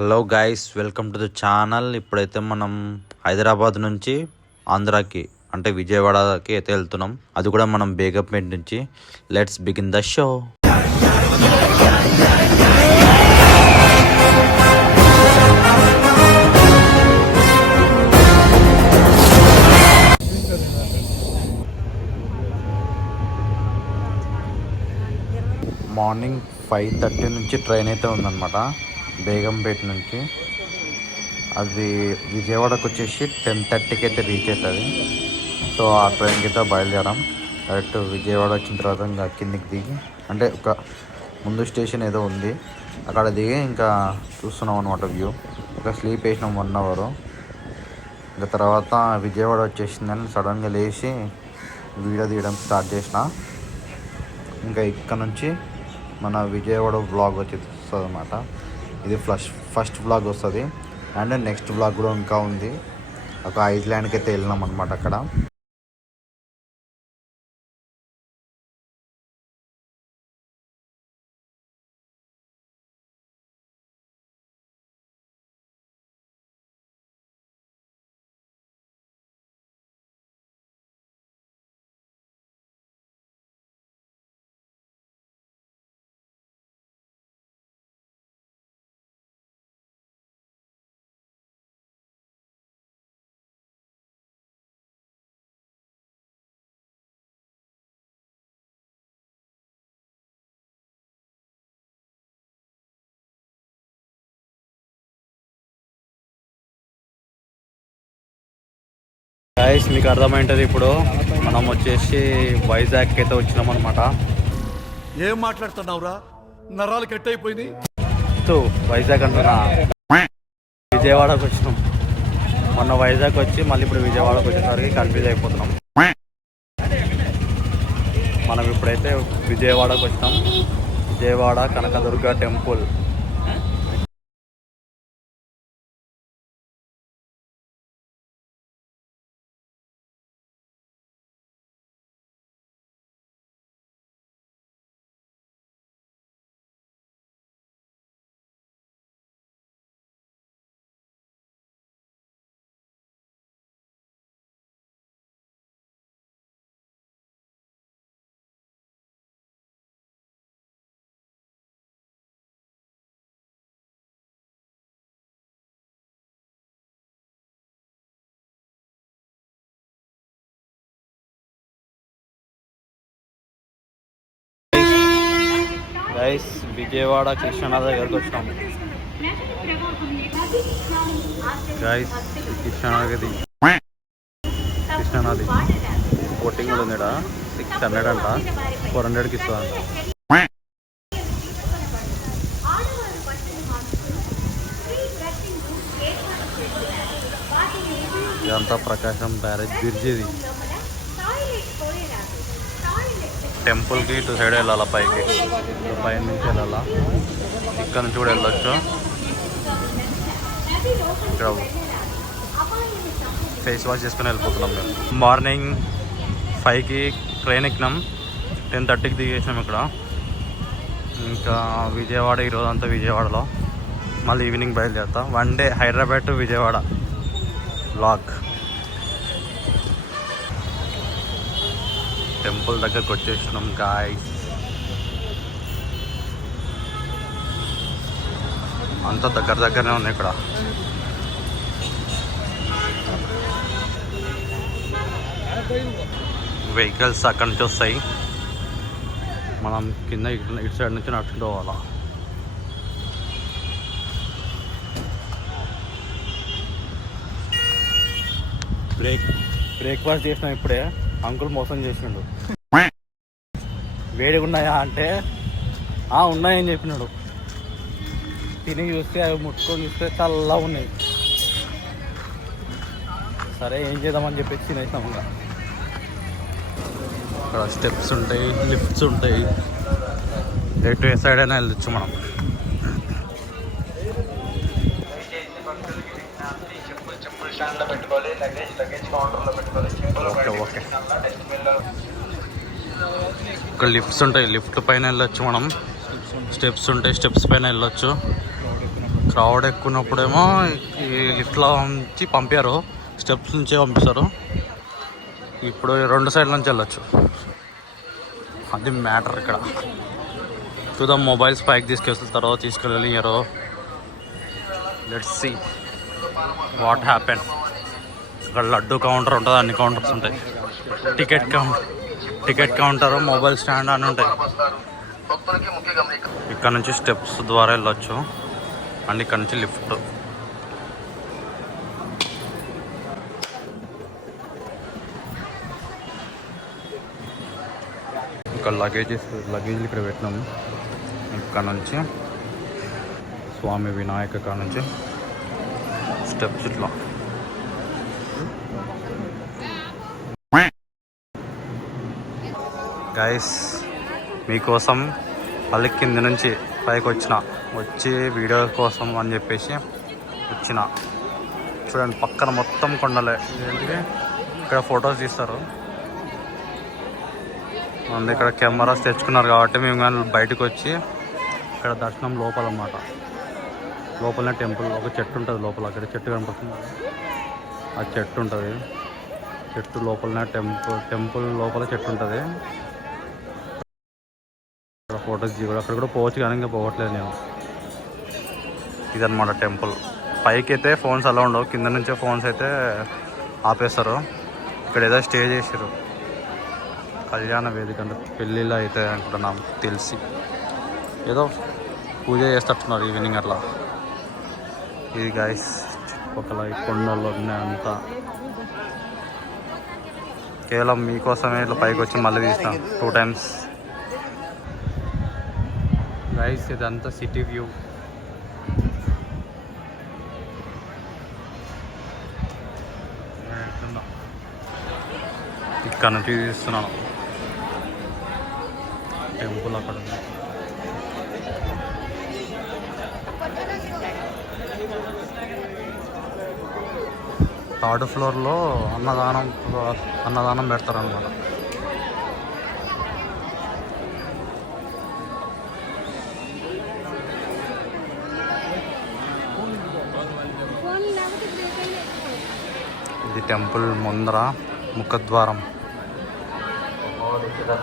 Hello guys, welcome to the channel. ఇప్పుడైతే మనం హైదరాబాద్ నుంచి ఆంధ్రాకి అంటే విజయవాడకి అయితే వెళ్తున్నాం. అది కూడా మనం బేగంపేట నుంచి. Let's begin the show. Morning 5:30 నుంచి ట్రైన్ అయితే ఉందన్నమాట బేగంపేట నుంచి. అది విజయవాడకు వచ్చేసి 10:30కి అయితే రీచ్ అవుతుంది. సో ఆ ట్రైన్కి అయితే బయలుదేరాం. డైరెక్ట్ విజయవాడ వచ్చిన తర్వాత ఇంకా కిందికి దిగి అంటే ఒక ముందు స్టేషన్ ఏదో ఉంది అక్కడ దిగి ఇంకా చూస్తున్నాం అనమాట వ్యూ. ఇంకా స్లీప్ వేసినాం 1 అవర్. ఇంకా తర్వాత విజయవాడ వచ్చేసిందని సడన్గా లేచి వీడియో తీయడం స్టార్ట్ చేసిన. ఇంకా ఇక్కడ నుంచి మన విజయవాడ వ్లాగ్ వచ్చేది వస్తుంది అనమాట. ఇది ఫస్ట్ వ్లాగ్ వస్తుంది. అండ్ నెక్స్ట్ వ్లాగ్ కూడా ఇంకా ఉంది. ఒక ఐస్లాండ్కి అయితే వెళ్ళినాం అనమాట. అక్కడ గైస్, మీకు అర్థమైంటుంది ఇప్పుడు మనం వచ్చేసి వైజాగ్కి అయితే వచ్చినాం అనమాట. ఏం మాట్లాడుతున్నావురా, నరాలు కట్ అయిపోయింది. వైజాగ్ అంటున్నా, విజయవాడకు వచ్చినాం. మొన్న వైజాగ్ వచ్చి మళ్ళీ ఇప్పుడు విజయవాడకు వచ్చేసరికి కన్ఫ్యూజ్ అయిపోతున్నాం. మనం ఇప్పుడైతే విజయవాడకు వచ్చినాం. విజయవాడ కనకదుర్గ టెంపుల్. గైస్, విజయవాడ కృష్ణానది దగ్గరకు వచ్చినాం. గైస్, కృష్ణానది బోటింగ్ కూడా ఉంది. 600 అంట, 400కి ఇస్తుందంట. ఇదంతా ప్రకాశం బ్యారేజ్ బ్రిడ్జ్. ఇది టెంపుల్కి ఇటు సైడ్ వెళ్ళాలా, పైకి పైన నుంచి వెళ్ళాలా. ఇక్కడ నుంచి కూడా వెళ్ళొచ్చు. ఇక్కడ ఫేస్ వాష్ చేసుకుని వెళ్ళిపోతున్నాం మేము. మార్నింగ్ 5కి ట్రైన్ ఎక్కినాం, 10:30కి దిగేసాం ఇక్కడ. ఇంకా విజయవాడ ఈరోజు అంతా విజయవాడలో, మళ్ళీ ఈవినింగ్ బయలుదేరుతాం. 1 day Hyderabad to Vijayawada vlog. Temple దగ్గరకు వచ్చేసినాం గాయ్స్. అంతా దగ్గరనే ఉన్నాయి ఇక్కడ. వెహికల్స్ అక్కడి నుంచి వస్తాయి. మనం కింద ఇటు సైడ్ నుంచి నడుచుకుంటూ పోవాలా. బ్రేక్ఫాస్ట్ చేసినాం ఇప్పుడే. అంకుల్ మోసం చేసినాడు. వేడిగా ఉన్నాయా అంటే ఉన్నాయని చెప్పినాడు. తిని చూస్తే అవి ముట్టుకొని చూస్తే చల్లగా ఉన్నాయి. సరే ఏం చేద్దామని చెప్పేసి తినేసాం. ఇంకా అక్కడ స్టెప్స్ ఉంటాయి, లిఫ్ట్స్ ఉంటాయి. ఎటు ఏ సైడ్ అయినా వెళ్ళొచ్చు మనం. ఓకే. ఇక్కడ లిఫ్ట్స్ ఉంటాయి, లిఫ్ట్ పైన వెళ్ళొచ్చు మనం. స్టెప్స్ ఉంటాయి, స్టెప్స్ పైన వెళ్ళొచ్చు. క్రౌడ్ ఎక్కున్నప్పుడేమో ఈ లిఫ్ట్లో నుంచి పంపారు, స్టెప్స్ నుంచే పంపిస్తారు. ఇప్పుడు 2 సైడ్ల నుంచి వెళ్ళొచ్చు. అది మ్యాటర్ ఇక్కడ. చూద్దాం మొబైల్స్ పైకి తీసుకెళ్తారో తీసుకెళ్ళనియరో. Let's see what happen. ఇక్కడ లడ్డు కౌంటర్ ఉంటుంది, అన్ని కౌంటర్స్ ఉంటాయి. టికెట్ కౌంటర్, మొబైల్ స్టాండ్ అని ఉంటాయి. ఇక్కడ నుంచి స్టెప్స్ ద్వారా వెళ్ళొచ్చు అండ్ ఇక్కడ నుంచి లిఫ్ట్. ఇక్కడ లగేజ్లు ఇక్కడ పెట్టినాము. ఇక్కడ నుంచి స్వామి వినాయక కాడ నుంచి స్టెప్స్ ఇట్లా. గైస్ మీకోసం మళ్ళీ కింద నుంచి పైకి వచ్చి వీడియో కోసం అని చెప్పేసి వచ్చిన. చూడండి పక్కన మొత్తం కొండలే. ఏంటిది ఇక్కడ ఫొటోస్ తీస్తారు. అందు ఇక్కడ కెమెరాస్ తెచ్చుకున్నారు కాబట్టి మేము కానీ బయటకు వచ్చి ఇక్కడ దర్శనం లోపల అన్నమాట. లోపలనే టెంపుల్, ఒక చెట్టు ఉంటుంది లోపల. అక్కడ చెట్టు కనపడుతుంది, ఆ చెట్టు ఉంటుంది. చెట్టు లోపలనే టెంపుల్ లోపల చెట్టు ఉంటుంది. ఇక్కడ ఫొటోస్ దిగుడు. అక్కడ కూడా పోవచ్చు కానీ ఇంకా పోవట్లేదు నేను. ఇదన్నమాట టెంపుల్. పైకి అయితే ఫోన్స్ అలా ఉండవు, కింద నుంచే ఫోన్స్ అయితే ఆపేస్తారు. ఇక్కడ ఏదో స్టే చేసారు, కళ్యాణ వేదిక అంటే పెళ్ళిళ్ళు అయితే అనుకుంటున్నాం తెలిసి. ఏదో పూజ చేస్తున్నారు ఈవినింగ్ అట్లా. ఇది గైస్ చుట్టుపక్కల ఈ కొండలు అంతా కేవలం మీకోసమే ఇట్లా పైకి వచ్చి మళ్ళీ తీస్తాం 2 times. గైస్ ఇదంతా సిటీ వ్యూ. ఇక్కడ నుంచి తీస్తున్నాను. టెంపుల్ అక్కడ ఉంది. 3rd floorలో అన్నదానం పెడతారన్నమాట. ఇది టెంపుల్ ముందర ముఖద్వారం.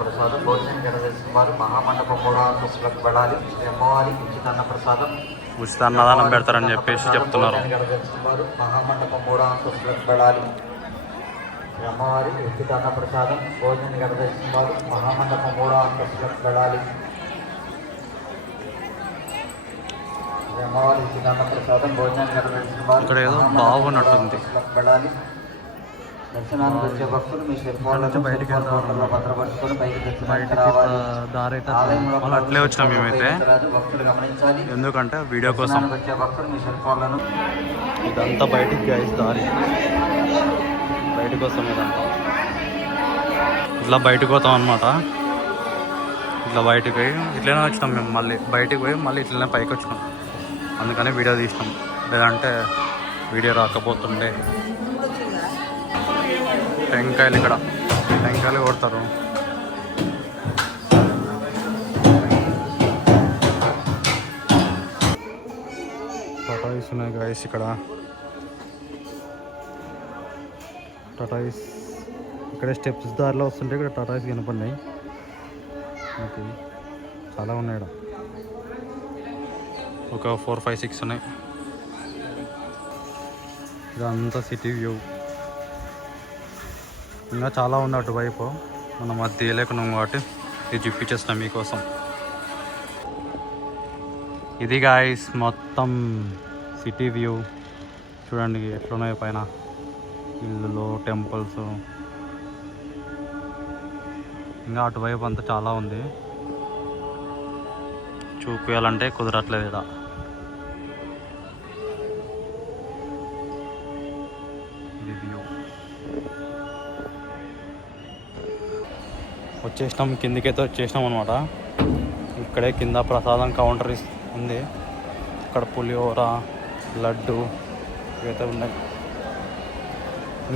ప్రసాదం భోజనం జరగవారు మహామండపం 3వ అంతస్తులకు వెళ్ళాలి. అమ్మవారికి ఉచిత అన్న ప్రసాదం, ఉచిత అన్నదానం పెడతారని చెప్పేసి చెప్తున్నారు. మహామండపం 3వ అంతస్తులకు వెళ్ళాలి. అమ్మవారికి ఉచిత అన్న ప్రసాదం భోజనం జరగవలసిన వారు మహామండపం 3వ అంతస్తులకు వెళ్ళాలి. అమ్మవారి ఉచిత అన్న ప్రసాదం భోజనం జరగవలసిన వారు ఇక్కడ ఏదో బాగున్నట్టుంది. వెళ్ళాలి. దర్శనానికి వచ్చే భక్తులు మీ శిల్పాలను బయటికి భద్రపరుచుకొని బయటికి అట్లే వచ్చినాం మేమైతే. భక్తులు గమనించాలి, ఎందుకంటే వీడియో కోసం వచ్చే భక్తులు మీ శిల్పాలను. ఇదంతా బయటికి గైస్ దారి, బయటకు వస్తాం. ఇదంతా ఇట్లా బయటకు పోతాం అనమాట. ఇట్లా బయటకు పోయి ఇట్లనే వచ్చినాం మేము. మళ్ళీ బయటకు పోయి మళ్ళీ ఇట్లనే పైకి వచ్చినాం. అందుకని వీడియో తీసినాం, లేదంటే వీడియో రాకపోతుండే. టెంకాయలు, ఇక్కడ టెంకాయలు కొడతారు. టాటాయిస్ ఉన్నాయి గైస్ ఇక్కడ. టాటాయిస్ ఇక్కడ స్టెప్స్ దారిలో వస్తుంటే ఇక్కడ టాటాయిస్ కనపడినాయి. ఓకే, చాలా ఉన్నాయి ఇక్కడ. ఒక 4, 5, 6 ఉన్నాయి. ఇదంతా సిటీ వ్యూ. ఇంకా చాలా ఉంది అటువైపు, మనం అది తీయలేకున్నాం కాబట్టి ఇది చూపించేస్తాం మీకోసం. ఇది గాయస్ మొత్తం సిటీ వ్యూ. చూడండి ఎట్లున్నాయి పైన ఇల్లులు, టెంపుల్స్. ఇంకా అటువైపు అంతా చాలా ఉంది, చూపించాలంటే కుదరట్లేదు ఇక్కడ. ఇది వ్యూ. వచ్చేసినాం, కిందికైతే వచ్చేసినాం అనమాట. ఇక్కడే కింద ప్రసాదం కౌంటర్ ఉంది. ఇక్కడ పులిహోర, లడ్డు ఇవైతే ఉన్నాయి.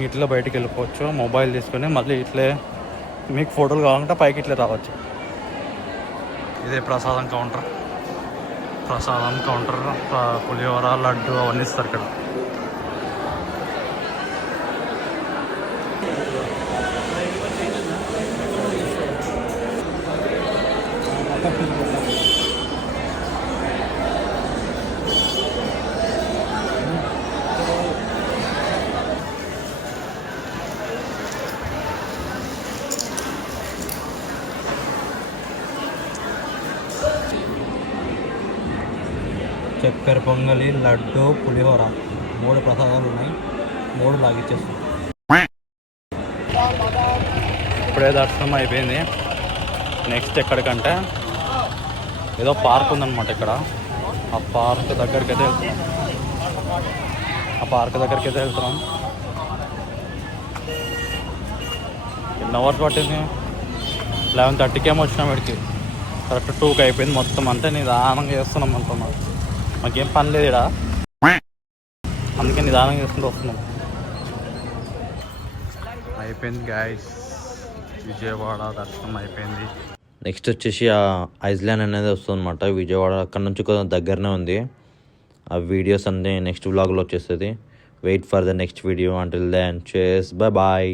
ఇట్లా బయటికి వెళ్ళిపోవచ్చు మొబైల్ తీసుకొని. మళ్ళీ ఇట్లే మీకు ఫోటోలు కావాలంటే పైకి ఇట్లే రావచ్చు. ఇదే ప్రసాదం కౌంటర్. ప్రసాదం కౌంటర్, పులిహోర, లడ్డు అవన్నీ ఇస్తారు ఇక్కడ. చక్కెర పొంగలి, లడ్డు, పులిహోర 3 ప్రసాదాలు ఉన్నాయి. 3 లాగిచ్చేస్తాం. ఇప్పుడే దర్శనం అయిపోయింది. నెక్స్ట్ ఎక్కడికంటే ఏదో పార్క్ ఉందన్నమాట ఇక్కడ. ఆ పార్క్ దగ్గరికి అయితే వెళ్తున్నాం. ఎన్ని అవర్స్ పట్టింది? 11:30కి ఏమో వచ్చినాం వీడికి. కరెక్ట్ 2కి అయిపోయింది మొత్తం. అంటే నిదానంగా చేస్తున్నాం అంటున్నాం. మాకేం పని లేదు ఇక్కడ, అందుకే నిదానంగా చేసుకుంటూ వస్తున్నాం. అయిపోయింది గాయస్, విజయవాడ దర్శనం అయిపోయింది. నెక్స్ట్ వచ్చేసి ఆ ఐస్లాండ్ అనేది వస్తుంది అనమాట. విజయవాడ అక్కడ నుంచి కొంచెం దగ్గరనే ఉంది. ఆ వీడియోస్ అన్నీ నెక్స్ట్ వ్లాగ్లో వచ్చేస్తుంది. Wait for the next video. Until then, cheers, bye bye.